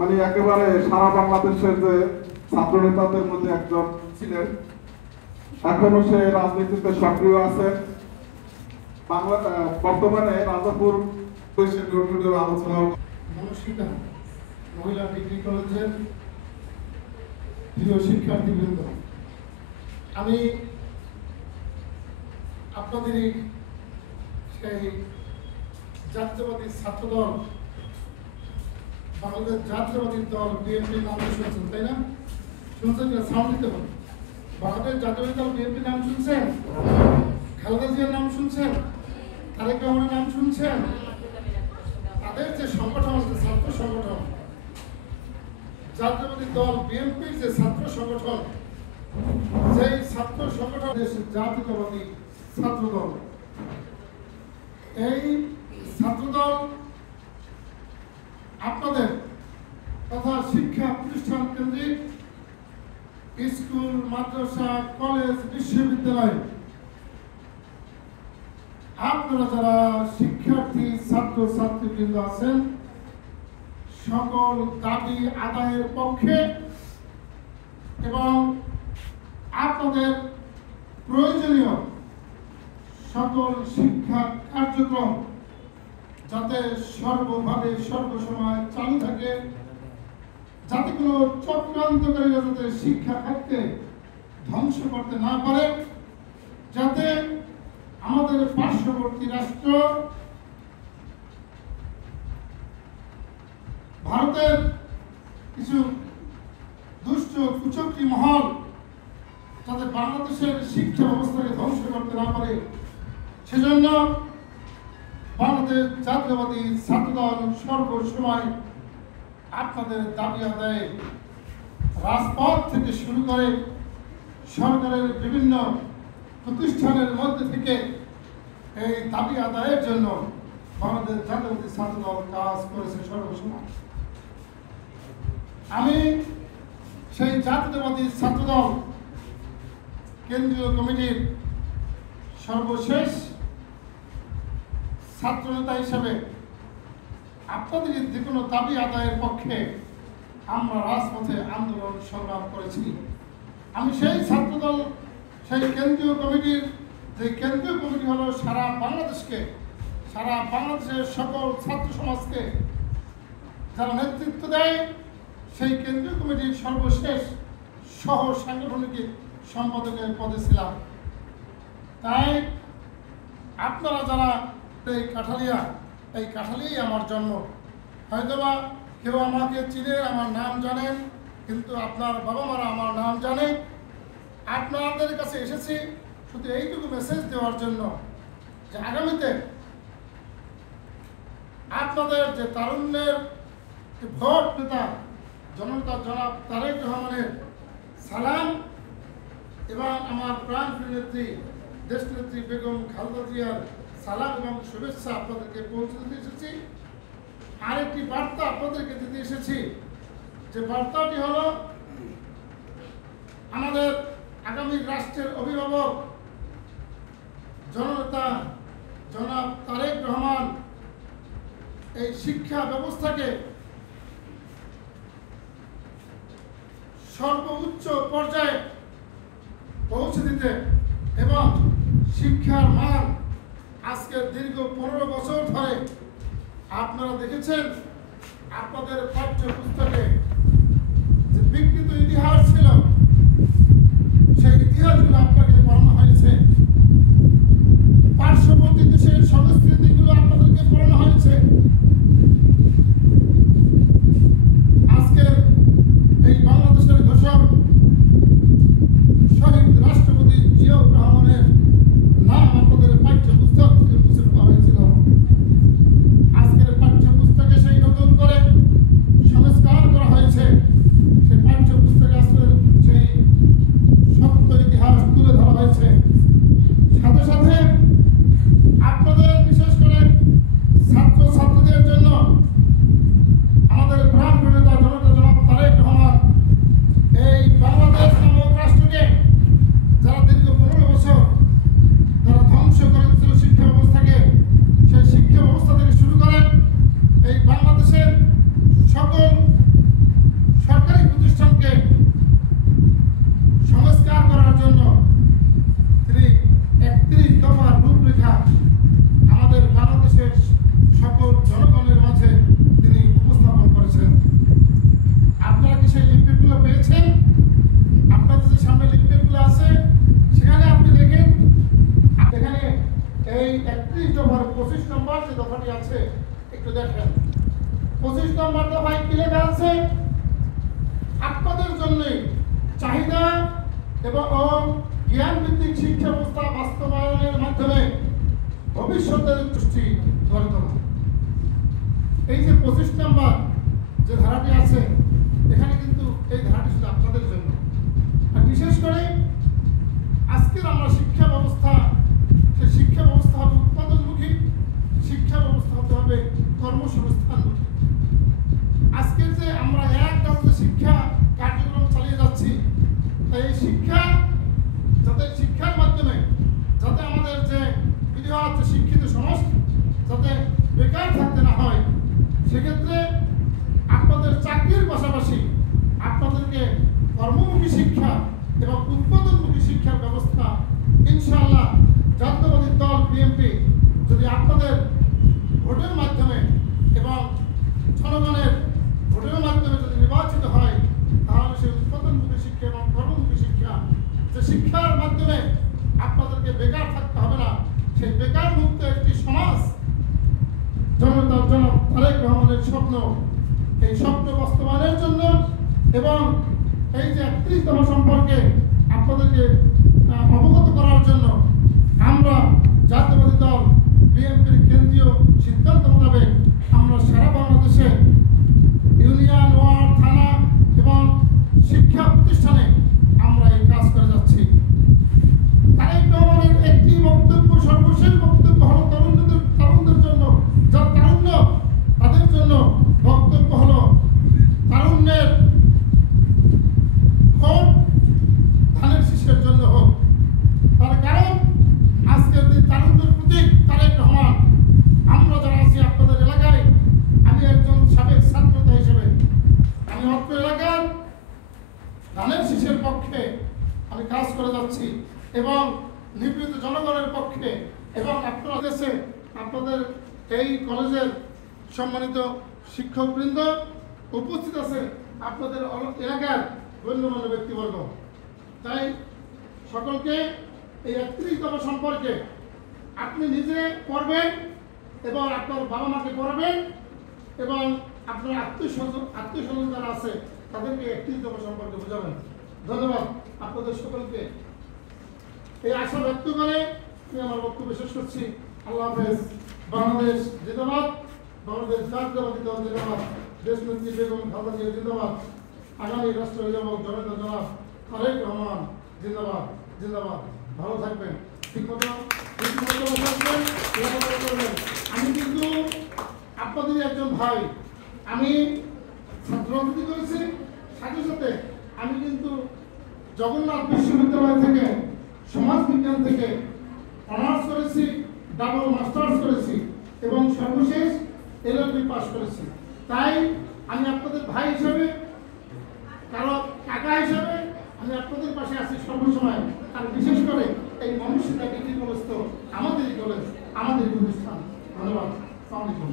মানে একেবারে সারা বাংলাদেশের যে ছাত্র নেতাদের মধ্যে একজন ছিলেন। এখনো সে রাজনীতিতে সক্রিয় আছে। বর্তমানে রাজাপুর আলোচনা মনস্বিতা মহিলা ডিগ্রি কলেজের প্রিয় শিক্ষার্থীবৃন্দ, আমি আপনাদের সেই জাতীয়বাদী ছাত্রদল, বাংলাদেশ জাতীয়বাদী দল বিএনপির নাম শুনছেন, তাই না? শুনছেন কিনা? সাউন্ড দিতে হবে। বাংলাদেশ জাতীয়বাদী দল বিএনপির নাম শুনছেন? খালেদা জিয়ার নাম শুনছেন? তারেক রহমানের নাম শুনছেন? তাদের যে সংগঠন আছে, ছাত্র সংগঠন, জাতীয়বাদী দল বিএনপির যে ছাত্র সংগঠন, সেই ছাত্র সংগঠন জাতীয়তাবাদী ছাত্রদল। এই ছাত্রদল আপনাদের তথা শিক্ষা প্রতিষ্ঠান কেন্দ্রিক স্কুল, মাদ্রাসা, কলেজ, বিশ্ববিদ্যালয় আপনারা যারা শিক্ষার্থী ছাত্র ছাত্রীবৃন্দ আছেন, সকল দাবি আদায়ের পক্ষে এবং আপনাদের প্রয়োজনীয় সকল শিক্ষা কার্যক্রম যাতে সর্বভাবে সর্বসময় চালু থাকে, যাতে কোনো চক্রান্তকারীরা যাতে শিক্ষা খাতকে ধ্বংস করতে না পারে, যাতে আমাদের পার্শ্ববর্তী রাষ্ট্র ভারতের কিছু দুষ্ট কুচক্রী মহল যাতে বাংলাদেশের শিক্ষা ব্যবস্থাকে ধ্বংস করতে না পারে, সেজন্য বাংলাদেশ জাতীয়বাদী ছাত্রদল সর্বসময় আপনাদের দাবি আদায়ে রাজপথ থেকে শুরু করে সরকারের বিভিন্ন প্রতিষ্ঠানের মধ্যে থেকে এই দাবি আদায়ের জন্য বাংলাদেশ জাতীয়বাদী ছাত্রদল কাজ করেছে সর্বসময়। আমি সেই জাতীয়তাবাদী ছাত্রদল কেন্দ্রীয় কমিটির সর্বশেষ ছাত্র নেতা হিসেবে আপনাদের যে কোনো দাবি আদায়ের পক্ষে আমরা রাজপথে আন্দোলন সংগ্রাম করেছি। আমি সেই ছাত্রদল, সেই কেন্দ্রীয় কমিটির যে কেন্দ্রীয় কমিটি হলো সারা বাংলাদেশের সকল ছাত্র সমাজকে যারা নেতৃত্ব দেয়, সেই কেন্দ্রীয় কমিটির সর্বশেষ সহ সাংগঠনিক সম্পাদকের পদে ছিলাম। তাই আপনারা যারা এই কাঠালিয়াই আমার জন্ম, হয়তোবা কেউ আমাকে চিনে, আমার নাম জানেন, কিন্তু আপনার বাবা মারা আমার নাম জানে। আপনাদের কাছে এসেছি শুধু এইটুকু মেসেজ দেওয়ার জন্য যে আগামীতে আপনাদের যে তারুণ্যের ভোট নেতা জনতা জনাব তারেক রহমানের সালাম এবং আমার প্রাণপ্রিয় নেত্রী দেশনেত্রী বেগম খালেদা জিয়ার সালাম এবং শুভেচ্ছা আপনাদেরকে পৌঁছে দিতে এসেছি। আরেকটি বার্তা আপনাদেরকে দিতে এসেছি, যে বার্তাটি হলো আমাদের আগামী রাষ্ট্রের অভিভাবক জননেতা জনাব তারেক রহমান এই শিক্ষা ব্যবস্থাকে সর্বোচ্চ পর্যায়ে পৌঁছে দিতে এবং শিক্ষার মান আজকের দীর্ঘ 15 বছর ধরে আপনারা দেখেছেন আপনাদের পাঠ্য পুস্তকে যে বিকৃত ইতিহাস ছিল, সেই ইতিহাসগুলো আপনাকে পড়ানো হয়েছে। পার্শ্ববর্তী দেশের সংস্কৃতিগুলো আপনাদেরকে পড়ানো হয়েছে। আজকের এই বাংলাদেশের ঘোষক শহীদ রাষ্ট্রপতি জিয়াউর রহমানের নাম আপনাদের পাঠ্য পুস্তক থেকে মুছে ফেলা হয়েছিল। আজকের পাঠ্য পুস্তকে সেই নতুন করে সংস্কার করা হয়েছে। সেই পাঠ্য পুস্তকে আসলে সেই সত্য ইতিহাস তুলে ধরা হয়েছে। সাথে সাথে আপনাদের বিশেষ করে ছাত্র ছাত্রীদের জন্য আমাদের প্রাণপ্রিয় নেতা জনতা জনাব তারেক রহমান এই বাংলাদেশ নামক রাষ্ট্রকে যারা দীর্ঘ 15 বছর তারা ধ্বংস করে দিচ্ছিল শিক্ষা ব্যবস্থাকে, সেই শিক্ষা ব্যবস্থা থেকে শুরু করে এই বাংলাদেশের সকল একটু দেখেন 25 নম্বর দফায় কি লেখা আছে? আপনাদের জন্য চাহিদা এবং জ্ঞান ভিত্তিক শিক্ষা ব্যবস্থা বাস্তবায়নের মাধ্যমে ভবিষ্যতের দৃষ্টি গড়ে তোলা। এই যে 25 নম্বর যে ধারাটি আছে, এখানে কিন্তু এই ধারাটি শুধু আপনাদের জন্য। আর বিশেষ করে আজকের আমরা শিক্ষা ব্যবস্থা, সেই শিক্ষা ব্যবস্থা হবে উৎপাদনমুখী, শিক্ষা ব্যবস্থা হতে হবে কর্মসংস্থানমুখী। আজকের যে আমরা এক ধাপে শিক্ষা কার্যক্রম চালিয়ে যাচ্ছি, তাই এই শিক্ষা যাতে শিক্ষার মাধ্যমে যাতে আমাদের যে বিরাট শিক্ষিত সমাজ যাতে বেকার থাকতে না হয়, সেক্ষেত্রে আপনাদের চাকরির পাশাপাশি আপনাদেরকে কর্মমুখী শিক্ষা এবং উৎপাদনমুখী শিক্ষার ব্যবস্থা ইনশাআল্লাহ জাতীয়তাবাদী দল বিএনপি যদি আপনাদের ভোটের মাধ্যমে এবং জনগণের ভোটের মাধ্যমে যদি নির্বাচিত হয়, তাহলে সেই উৎপাদনমুখী শিক্ষা এবং কর্মমুখী শিক্ষা, যে শিক্ষার মাধ্যমে আপনাদেরকে বেকার থাকতে হবে না, সেই বেকার মুক্ত একটি সমাজ জনতার জনক তারেক রহমানের স্বপ্ন, এই স্বপ্ন বাস্তবায়নের জন্য এবং এই যে 31তম সম্পর্কে আপনাদেরকে অবগত করার জন্য আমরা জাতীয়বাদী দল বিএনপির কেন্দ্রীয় সিদ্ধান্ত মোতাবেক আমরা সারা বাংলাদেশে ইউনিয়ন, ওয়ার্ড, থানা এবং শিক্ষা প্রতিষ্ঠানে আমরা এই কাজ করে যাচ্ছি। তারেক রহমানের একটি বক্তব্য, সর্বশেষ বক্তব্য হলো তরুণদের জন্য, যার তারুণ্য তাদের জন্য বক্তব্য হলো তারুণ্যের ভোট ধানের শীষের জন্য হোক। তার কারণ আজকের দিন তারুণ্যের প্রতীক তারেক রহমান। আমরা যারা আছি আপনাদের এলাকায়, আমি একজন সাবেক ছাত্রতা হিসেবে আমি অত্র এলাকার ধানের শীষের পক্ষে আমি কাজ করে যাচ্ছি এবং নিপীড়িত জনগণের পক্ষে। এবং আপনারা দেশে আপনাদের এই কলেজের সম্মানিত শিক্ষকবৃন্দ উপস্থিত আছে, আপনাদের এলাকার গণ্যমান্য ব্যক্তিবর্গ। তাই সকলকে এই 31তম সম্পর্কে আপনি নিজে পড়বেন এবং আপনার বাবা মাকে পড়াবেন এবং আপনার আত্মীয়-স্বজন যারা আছে তাদেরকে 31তম সম্পর্কে বোঝাবেন। ধন্যবাদ আপনাদের সকলকে। এই আশা ব্যক্ত করে আমি আমার বক্তব্য শেষ করছি। আল্লাহ হাফেজ। বাংলাদেশ জিন্দাবাদ, বাংলাদেশ জাতীয়তাবাদী দল জিন্দাবাদ, দেশনেত্রী বেগম খালেদা জিয়া জিন্দাবাদ, আগামী রাষ্ট্র অভিভাবক জনতা জনাব তারেক রহমান জিন্দাবাদ জিন্দাবাদ। ভালো থাকবেন, ঠিকমতো থাকবেন, লেখাপড়া করবেন। আমি কিন্তু আপনাদেরই একজন ভাই। আমি ছাত্ররাজনীতি করেছি, সাথে সাথে আমি কিন্তু জগন্নাথ বিশ্ববিদ্যালয় থেকে সমাজ বিজ্ঞান থেকে অনার্স করেছি, ডাবল মাস্টার্স করেছি এবং সর্বশেষ এলএলবি পাস করেছি। তাই আমি আপনাদের ভাই হিসেবে, কারো কাকা হিসেবে আমি আপনাদের পাশে আছি সর্বসময়। আর বিশেষ করে এই মনুষ্যতা ডিগ্রি কলেজ তো আমাদেরই কলেজ, আমাদেরই প্রতিষ্ঠান। ধন্যবাদ। আসসালামু আলাইকুম।